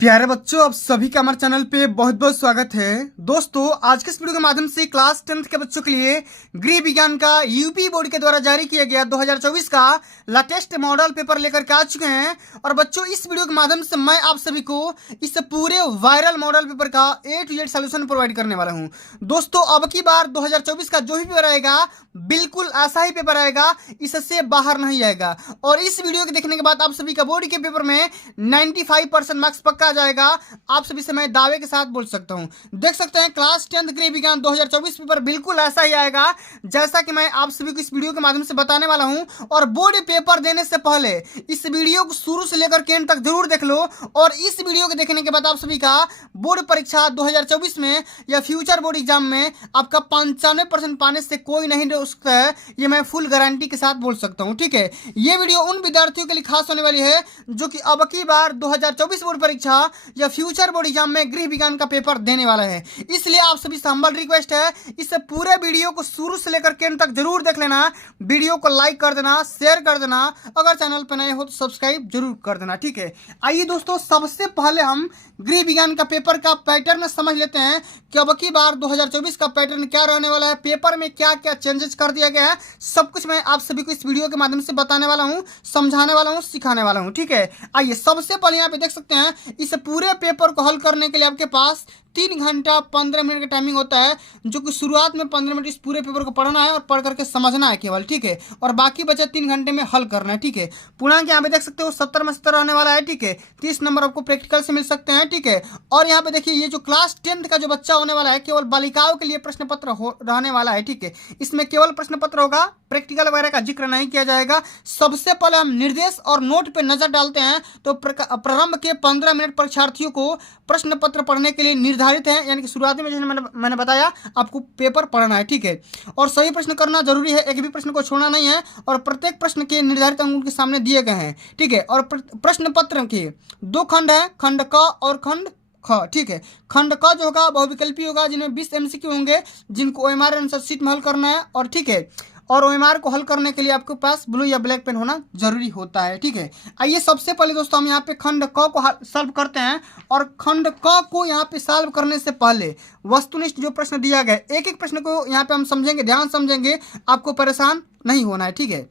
प्यारे बच्चों, आप सभी का हमारे चैनल पे बहुत बहुत स्वागत है। दोस्तों, आज के इस वीडियो के माध्यम से क्लास 10th के बच्चों के लिए गृह विज्ञान का यूपी बोर्ड के द्वारा जारी किया गया 2024 का लेटेस्ट मॉडल पेपर लेकर के आ चुके हैं। और बच्चों, इस वीडियो के माध्यम से मैं आप सभी को इस पूरे वायरल मॉडल पेपर का A to Z solution provide करने वाला हूँ। दोस्तों, अब की बार 2024 का जो भी पेपर आएगा बिल्कुल ऐसा ही पेपर आएगा, इससे बाहर नहीं आएगा। और इस वीडियो के देखने के बाद आप सभी का बोर्ड के पेपर में 95% मार्क्स पक्का आ जाएगा। आप सभी से मैं दावे के साथ बोल सकता हूं। देख सकते हैं क्लास 10th गृह विज्ञान 2024 पेपर बिल्कुल ऐसा ही आएगा जैसा कि मैं आप सभी को इस वीडियो के माध्यम से बताने वाला हूं। और बोर्ड पेपर देने से पहले इस वीडियो को शुरू से लेकर के एंड तक जरूर देख लो। और इस वीडियो को देखने के बाद आप सभी का बोर्ड परीक्षा 2024 में या फ्यूचर बोर्ड एग्जाम में आपका 95% पाने से कोई नहीं रोक सकता है, ये मैं फुल गारंटी के साथ बोल सकता हूं। ठीक है, ये वीडियो उन विद्यार्थियों के लिए खास होने वाली है जो कि अब की बार 2024 बोर्ड परीक्षा या फ्यूचर बोर्ड एग्जाम में गृह विज्ञान का पेपर देने वाला है। इसलिए आप सभी से हम्बल रिक्वेस्ट है, इस पूरे वीडियो को शुरू से लेकर के अंत तक जरूर देख लेना। वीडियो को लाइक कर देना, शेयर कर देना, अगर चैनल पर नए हो तो सब्सक्राइब जरूर कर देना। ठीक है, आइए दोस्तों, सबसे पहले हम गृह विज्ञान का पेपर का पैटर्न समझ लेते हैं कि अब की बार 2024 का पैटर्न क्या रहने वाला है, पेपर में क्या क्या चेंजेस कर दिया गया है, सब कुछ मैं आप सभी को इस वीडियो के माध्यम से बताने वाला हूं, समझाने वाला हूं, सिखाने वाला हूं। ठीक है, आइए सबसे पहले यहाँ पे देख सकते हैं इस पूरे पेपर को हल करने के लिए आपके पास 3 घंटा 15 मिनट का टाइमिंग होता है, जो कि शुरुआत में 15 मिनट इस पूरे पेपर को पढ़ना है और पढ़ करके समझना है केवल। ठीक है, और बाकी बचे 3 घंटे में हल करना है। ठीक है, पूर्णांक यहाँ पे देख सकते हो 70 में 70 रहने वाला है। ठीक है, 30 नंबर आपको प्रैक्टिकल से मिल सकते हैं। ठीक है, और यहाँ पे देखिए ये जो क्लास 10th का जो बच्चा होने वाला है, केवल बालिकाओं के लिए प्रश्न पत्र रहने वाला है। ठीक है, इसमें केवल प्रश्न पत्र होगा, प्रैक्टिकल वगैरह का जिक्र नहीं किया जाएगा। सबसे पहले हम निर्देश और नोट पे नजर डालते हैं तो प्रारंभ के 15 मिनट परीक्षार्थियों को प्रश्न पत्र पढ़ने के लिए निर्धारित है, यानी कि शुरुआती में जैसे मैंने बताया आपको पेपर पढ़ना है। ठीक है, और सही प्रश्न करना जरूरी है, एक भी प्रश्न को छोड़ना नहीं है। और प्रत्येक प्रश्न के निर्धारित अंक उनके सामने दिए गए हैं। ठीक है, और प्रश्न पत्र के 2 खंड है, खंड क और खंड ख। ठीक है, खंड क जो होगा बहुविकल्पी होगा, जिनमें 20 MCQ होंगे, जिनको OMR आंसर शीट में हल करना है। और ठीक है, और OMR को हल करने के लिए आपके पास ब्लू या ब्लैक पेन होना जरूरी होता है। ठीक है, आइए सबसे पहले दोस्तों हम यहाँ पे खंड क को सॉल्व करते हैं। और खंड क को यहाँ पे सॉल्व करने से पहले वस्तुनिष्ठ जो प्रश्न दिया गया, एक एक प्रश्न को यहाँ पे हम समझेंगे, ध्यान समझेंगे, आपको परेशान नहीं होना है। ठीक है,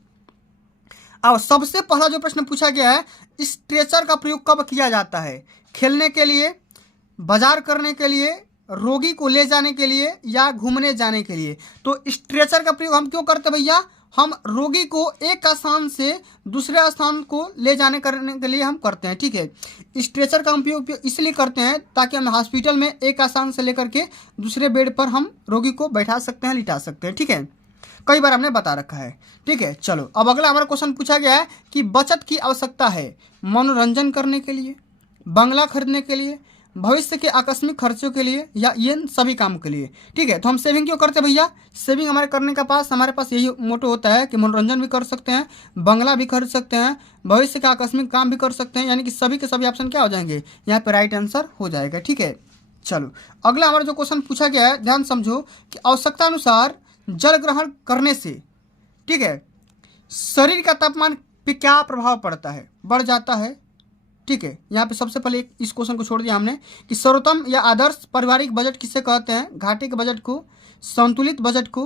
अब सबसे पहला जो प्रश्न पूछा गया है, स्ट्रेचर का प्रयोग कब किया जाता है? खेलने के लिए, बाजार करने के लिए, रोगी को ले जाने के लिए, या घूमने जाने के लिए। तो स्ट्रेचर का प्रयोग हम क्यों करते हैं भैया? हम रोगी को एक स्थान से दूसरे स्थान को ले जाने करने के लिए हम करते हैं। ठीक है, स्ट्रेचर का उपयोग इसलिए करते हैं ताकि हम हॉस्पिटल में एक स्थान से लेकर के दूसरे बेड पर हम रोगी को बैठा सकते हैं, लिटा सकते हैं। ठीक है, कई बार हमने बता रखा है। ठीक है, चलो अब अगला हमारा क्वेश्चन पूछा गया है कि बचत की आवश्यकता है मनोरंजन करने के लिए, बंगला खरीदने के लिए, भविष्य के आकस्मिक खर्चों के लिए, या ये सभी काम के लिए। ठीक है, तो हम सेविंग क्यों करते हैं भैया? सेविंग हमारे करने का हमारे पास यही मोटो होता है कि मनोरंजन भी कर सकते हैं, बंगला भी खरीद सकते हैं, भविष्य का आकस्मिक काम भी कर सकते हैं, यानी कि सभी के सभी ऑप्शन क्या हो जाएंगे, यहाँ पे राइट आंसर हो जाएगा। ठीक है, चलो अगला हमारा जो क्वेश्चन पूछा गया है, ध्यान समझो कि आवश्यकता अनुसार जल ग्रहण करने से, ठीक है, शरीर का तापमान पे क्या प्रभाव पड़ता है? बढ़ जाता है। ठीक है, यहाँ पे सबसे पहले इस क्वेश्चन को छोड़ दिया हमने कि सर्वोत्तम या आदर्श पारिवारिक बजट किसे कहते हैं? घाटे के बजट को, संतुलित बजट को,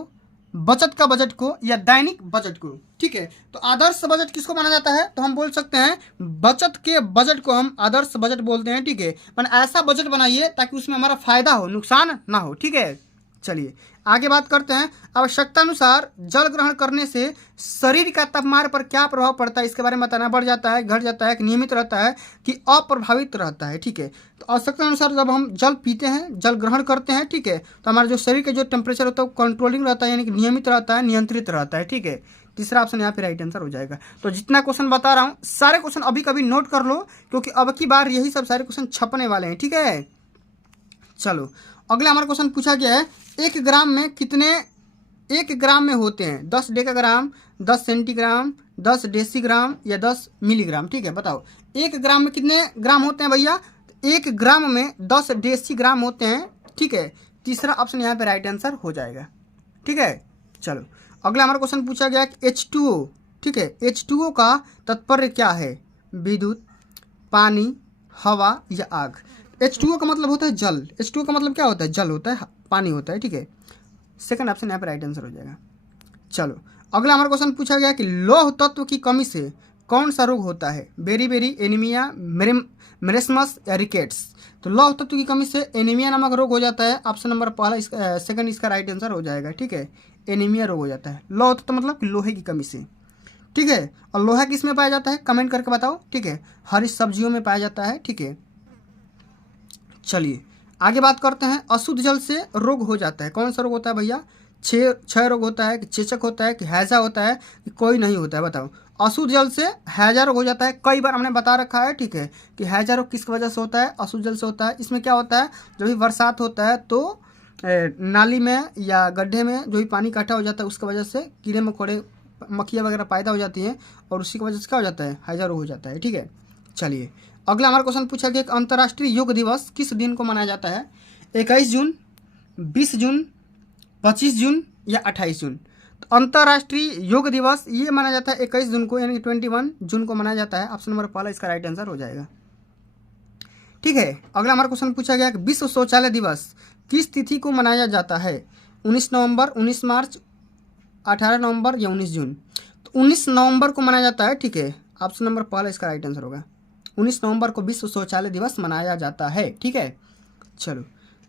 बचत का बजट को, या दैनिक बजट को। ठीक है, तो आदर्श बजट किसको माना जाता है? तो हम बोल सकते हैं बचत के बजट को हम आदर्श बजट बोलते हैं। ठीक है, मैंने ऐसा बजट बनाइए ताकि उसमें हमारा फायदा हो, नुकसान ना हो। ठीक है, चलिए आगे बात करते हैं। आवश्यकता अनुसार जल ग्रहण करने से शरीर का तापमान पर क्या प्रभाव पड़ता है, इसके बारे में बताना। बढ़ जाता है, घट जाता है, कि नियमित रहता है, कि अप्रभावित रहता है। ठीक है, तो आवश्यकता अनुसार जब हम जल पीते हैं, जल ग्रहण करते हैं, ठीक है, तो हमारे जो शरीर का जो टेम्परेचर होता है वो कंट्रोलिंग रहता है, यानी कि नियमित रहता है, नियंत्रित रहता है। ठीक है, तीसरा ऑप्शन यहाँ पे राइट आंसर हो जाएगा। तो जितना क्वेश्चन बता रहा हूँ सारे क्वेश्चन अभी कभी नोट कर लो, क्योंकि अब की बार यही सब सारे क्वेश्चन छपने वाले हैं। ठीक है, चलो अगला हमारा क्वेश्चन पूछा गया है, 1 ग्राम में कितने 1 ग्राम में होते हैं? 10 डेकाग्राम, 10 सेंटीग्राम, 10 डेसीग्राम, या 10 मिलीग्राम। ठीक है, बताओ 1 ग्राम में कितने ग्राम होते हैं भैया? 1 ग्राम में 10 डेसीग्राम होते हैं। ठीक है, तीसरा ऑप्शन यहाँ पे राइट आंसर हो जाएगा। ठीक है, चलो अगला हमारा क्वेश्चन पूछा गया कि H2O, ठीक है, H2O का तात्पर्य क्या है? विद्युत, पानी, हवा या आग। H2O का मतलब होता है जल। H2O का मतलब क्या होता है? जल होता है, पानी होता है, ठीक है। सेकंड ऑप्शन यहाँ पर राइट आंसर हो जाएगा। चलो अगला हमारा क्वेश्चन पूछा गया कि लौह तत्व की कमी से कौन सा रोग होता है? बेरी एनीमिया, मेरेस्मस या रिकेट्स। तो लौह तत्व की कमी से एनीमिया नामक रोग हो जाता है। ऑप्शन नंबर पहला सेकंड इसका राइट आंसर हो जाएगा, ठीक है। एनीमिया रोग हो जाता है लौह तत्व मतलब लोहे की कमी से, ठीक है। और लोहा किस में पाया जाता है? कमेंट करके बताओ, ठीक है। हरी सब्जियों में पाया जाता है, ठीक है। चलिए आगे बात करते हैं। अशुद्ध जल से रोग हो जाता है, कौन सा रोग होता है भैया? क्षय रोग होता है कि चेचक होता है कि हैजा होता है कि कोई नहीं होता है? बताओ। अशुद्ध जल से हैजा रोग हो जाता है, कई बार हमने बता रखा है, ठीक है, कि हैजा रोग किस वजह से होता है? अशुद्ध जल से होता है। इसमें क्या होता है, जब भी बरसात होता है तो नाली में या गड्ढे में जो भी पानी इकट्ठा हो जाता है उसकी वजह से कीड़े मकोड़े मक्खियाँ वगैरह पैदा हो जाती हैं और उसी की वजह से क्या हो जाता है? हैजा रोग हो जाता है, ठीक है। चलिए अगला हमारा क्वेश्चन पूछा गया कि अंतर्राष्ट्रीय योग दिवस किस दिन को मनाया जाता है? 21 जून, 20 जून, 25 जून या 28 जून। तो अंतर्राष्ट्रीय योग दिवस ये माना जाता है 21 जून को, यानी कि 21 जून को मनाया जाता है। ऑप्शन नंबर पहला इसका राइट आंसर हो जाएगा, ठीक है। अगला हमारा क्वेश्चन पूछा गया कि विश्व शौचालय दिवस किस तिथि को मनाया जाता है? 19 नवंबर, 19 मार्च, 18 नवंबर या 19 जून। तो 19 नवंबर को मनाया जाता है, ठीक है। ऑप्शन नंबर पहला इसका राइट आंसर होगा। 19 नवंबर को विश्व शौचालय दिवस मनाया जाता है, ठीक है। चलो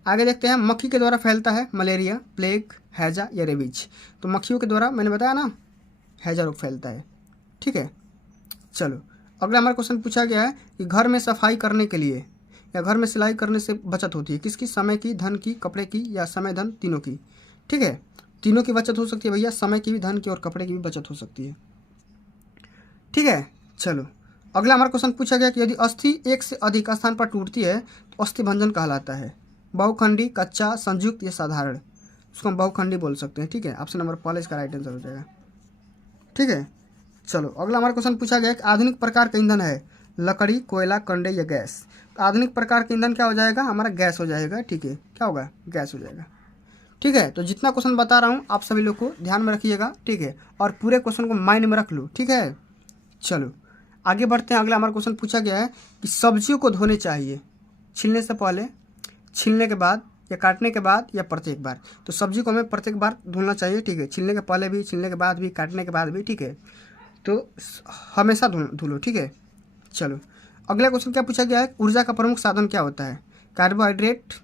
आगे देखते हैं। मक्खी के द्वारा फैलता है मलेरिया, प्लेग, हैजा या रेबीज। तो मक्खियों के द्वारा, मैंने बताया ना, हैजा रोग फैलता है, ठीक है। चलो अगला हमारा क्वेश्चन पूछा गया है कि घर में सफाई करने के लिए या घर में सिलाई करने से बचत होती है किसकी? समय की, धन की, कपड़े की या समय धन तीनों की, ठीक है। तीनों की बचत हो सकती है भैया, समय की भी, धन की और कपड़े की भी बचत हो सकती है, ठीक है। चलो अगला हमारा क्वेश्चन पूछा गया कि यदि अस्थि एक से अधिक स्थान पर टूटती है तो अस्थि भंजन कहलाता है। बहुखंडी, कच्चा, संयुक्त या साधारण। उसको हम बहुखंडी बोल सकते हैं, ठीक है। ऑप्शन नंबर पहले इसका राइट आंसर हो जाएगा, ठीक है। चलो अगला हमारा क्वेश्चन पूछा गया कि आधुनिक प्रकार का ईंधन है लकड़ी, कोयला, कंडे या गैस। तो आधुनिक प्रकार का ईंधन क्या हो जाएगा? हमारा गैस हो जाएगा, ठीक है। क्या होगा? गैस हो जाएगा, ठीक है। तो जितना क्वेश्चन बता रहा हूँ आप सभी लोग को ध्यान में रखिएगा, ठीक है, और पूरे क्वेश्चन को माइंड में रख लो, ठीक है। चलो आगे बढ़ते हैं। अगला हमारा क्वेश्चन पूछा गया है कि सब्जियों को धोने चाहिए छीलने से पहले, छीलने के बाद या काटने के बाद या प्रत्येक बार। तो सब्जी को हमें प्रत्येक बार धुलना चाहिए, ठीक है। छीलने के पहले भी, छीलने के बाद भी, काटने के बाद भी, ठीक है। तो हमेशा धुलो, ठीक है। चलो अगला क्वेश्चन क्या पूछा गया है? ऊर्जा का प्रमुख साधन क्या होता है? कार्बोहाइड्रेट,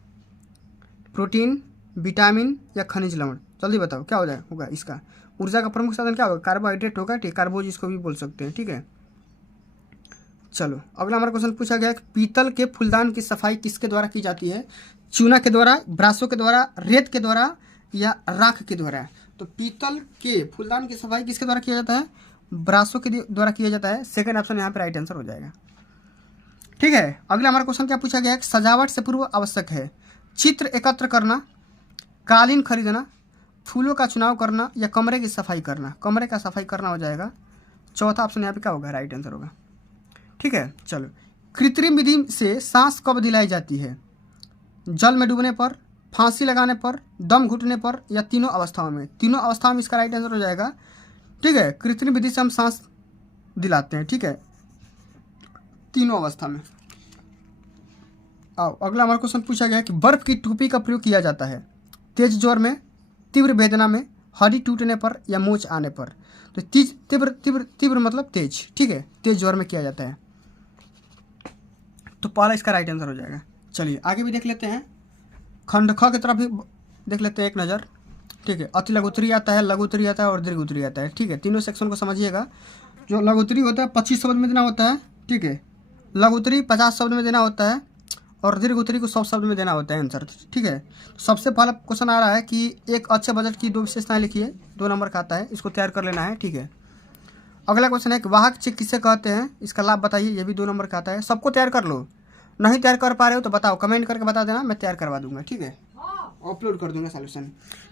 प्रोटीन, विटामिन या खनिज लवण। जल्दी बताओ क्या हो जाए होगा इसका? ऊर्जा का प्रमुख साधन क्या होगा? कार्बोहाइड्रेट होगा, ठीक, कार्बोज इसको भी बोल सकते हैं, ठीक है। चलो अगला हमारा क्वेश्चन पूछा गया है पीतल के फूलदान की सफाई किसके द्वारा की जाती है? चूना के द्वारा, ब्रासों के द्वारा, रेत के द्वारा या राख के द्वारा। तो पीतल के फूलदान की सफाई किसके द्वारा किया जाता है? ब्रासों के द्वारा किया जाता है। सेकंड ऑप्शन यहाँ पे राइट आंसर हो जाएगा, ठीक है। अगला हमारा क्वेश्चन क्या पूछा गया है? सजावट से पूर्व आवश्यक है चित्र एकत्र करना, कालीन खरीदना, फूलों का चुनाव करना या कमरे की सफाई करना। कमरे का सफाई करना हो जाएगा। चौथा ऑप्शन यहाँ पे क्या होगा? राइट आंसर होगा, ठीक है। चलो कृत्रिम विधि से सांस कब दिलाई जाती है? जल में डूबने पर, फांसी लगाने पर, दम घुटने पर या तीनों अवस्थाओं में। तीनों अवस्थाओं में इसका राइट आंसर हो जाएगा, ठीक है। कृत्रिम विधि से हम सांस दिलाते हैं, ठीक है, तीनों अवस्था में। आओ अगला हमारा क्वेश्चन पूछा गया है कि बर्फ की टोपी का प्रयोग किया जाता है तेज ज्वर में, तीव्र वेदना में, हड्डी टूटने पर या मोच आने पर। तो तीव्र तीव्र तीव्र मतलब तेज, ठीक है, तेज ज्वर में किया जाता है। तो पहला इसका राइट आंसर हो जाएगा। चलिए आगे भी देख लेते हैं। खंड ख की तरफ भी देख लेते हैं एक नज़र, ठीक है। अति लघुत्तरी आता है, लघुत्तरी आता है और दीर्घ उत्तरी आता है, ठीक है। तीनों सेक्शन को समझिएगा। जो लघुत्तरी होता है 25 शब्द में देना होता है, ठीक है। लघुत्तरी 50 शब्द में देना होता है और दीर्घ उत्तरी को 100 शब्द में देना होता है आंसर, ठीक है। सबसे पहला क्वेश्चन आ रहा है कि एक अच्छे बजट की 2 विशेषताएं लिखिए, 2 नंबर का आता है, इसको तैयार कर लेना है, ठीक है। अगला क्वेश्चन है कि वाहक चेक किसे कहते हैं? इसका लाभ बताइए, ये भी 2 नंबर का आता है। सबको तैयार कर लो, नहीं तैयार कर पा रहे हो तो बताओ, कमेंट करके बता देना, मैं तैयार करवा दूंगा, ठीक है, अपलोड कर दूंगा सॉल्यूशन।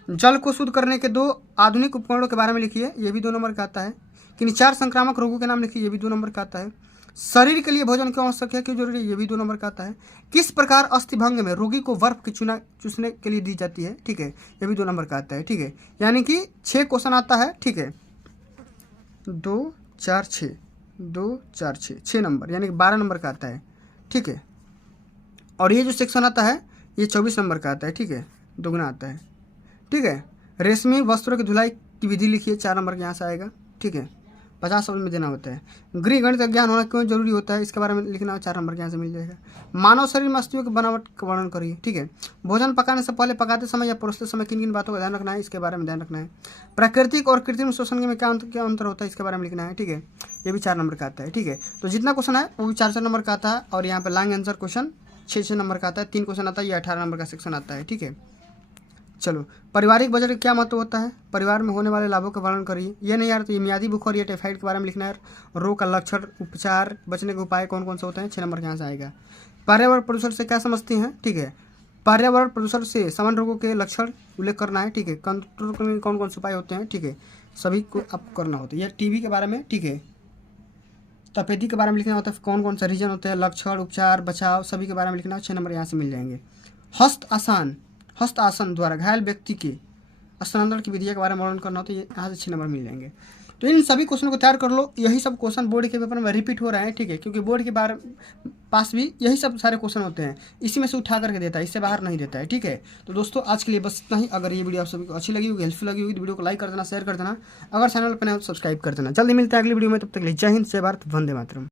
जल को शुद्ध करने के 2 आधुनिक उपकरणों के बारे में लिखिए, ये भी 2 नंबर का आता है। किन 4 संक्रामक रोगों के नाम लिखिए, ये भी 2 नंबर का आता है। शरीर के लिए भोजन क्यों आवश्यक है, क्यों जरूरी है, ये भी 2 नंबर का आता है। किस प्रकार अस्थिभंग में रोगी को बर्फ की चूसने के लिए दी जाती है, ठीक है, ये भी 2 नंबर का आता है, ठीक है। यानी कि 6 क्वेश्चन आता है, ठीक है। 2 4 6 2 4 6 6 नंबर, यानी कि 12 नंबर का आता है, ठीक है। और ये जो सेक्शन आता है ये 24 नंबर का आता है, ठीक है, दुगना आता है, ठीक है। रेशमी वस्त्रों की धुलाई की विधि लिखिए, 4 नंबर के यहाँ से आएगा, ठीक है, 50 शब्द में देना होता है। गृह गणित का ज्ञान होना क्यों जरूरी होता है, इसके बारे में लिखना, 4 नंबर के यहाँ से मिल जाएगा। मानव शरीर में अस्थियों की बनावट का वर्णन करिए, ठीक है। भोजन पकाने से पहले, पकाते समय या परोसते समय किन किन बातों का ध्यान रखना है, इसके बारे में ध्यान रखना है। प्राकृतिक और कृत्रिम शोषण में क्या अंतर होता है, इसके बारे में लिखना है, ठीक है। ये भी 4 नंबर का आता है, ठीक है। तो जितना क्वेश्चन है वो भी 4 नंबर का आता है। और यहाँ पे लॉन्ग आंसर क्वेश्चन 6 नंबर का आता है, 3 क्वेश्चन आता है, ये 18 नंबर का सेक्शन आता है, ठीक है। चलो, पारिवारिक बजट का क्या महत्व होता है, परिवार में होने वाले लाभों का वर्णन करिए। ये नहीं यार, तो ये मियादी बुखार या टाइफाइड के बारे में लिखना है। रोग का लक्षण, उपचार, बचने के उपाय कौन कौन से होते हैं, 6 नंबर के यहाँ से आएगा। पर्यावरण प्रदूषण से क्या समझते हैं, ठीक है। पर्यावरण प्रदूषण से सामान्य रोगों के लक्षण उल्लेख करना है, ठीक है। कंट्रोल करने के कौन कौन से उपाय होते हैं, ठीक है, सभी को अब करना होता है। यह टीबी के बारे में, ठीक है, तपेदी के बारे में लिखना होता है, कौन कौन सा रीजन होते हैं, लक्षण, उपचार, बचाव, सभी के बारे में लिखना है। 6 नंबर यहाँ से मिल जाएंगे। हस्त आसन द्वारा घायल व्यक्ति के स्थानांतरण की विधि के बारे में वर्णन करना होता है, ये यहाँ से 6 नंबर मिल जाएंगे। तो इन सभी क्वेश्चन को तैयार कर लो। यही सब क्वेश्चन बोर्ड के पेपर में रिपीट हो रहे हैं, ठीक है, क्योंकि बोर्ड के बारे पास भी यही सब सारे क्वेश्चन होते हैं, इसी में से उठा करके देता है, इससे बाहर नहीं देता है, ठीक है। तो दोस्तों आज के लिए बस इतना ही। अगर ये वीडियो आप सभी को अच्छी लगी होगी, हेल्पफुल लगी होगी, तो वीडियो को लाइक कर देना, शेयर कर देना। अगर चैनल पर नए हो तो सब्सक्राइब कर देना। जल्दी मिलते हैं अगली वीडियो में, तब तक के लिए जय हिंद, जय भारत, वंदे मातरम।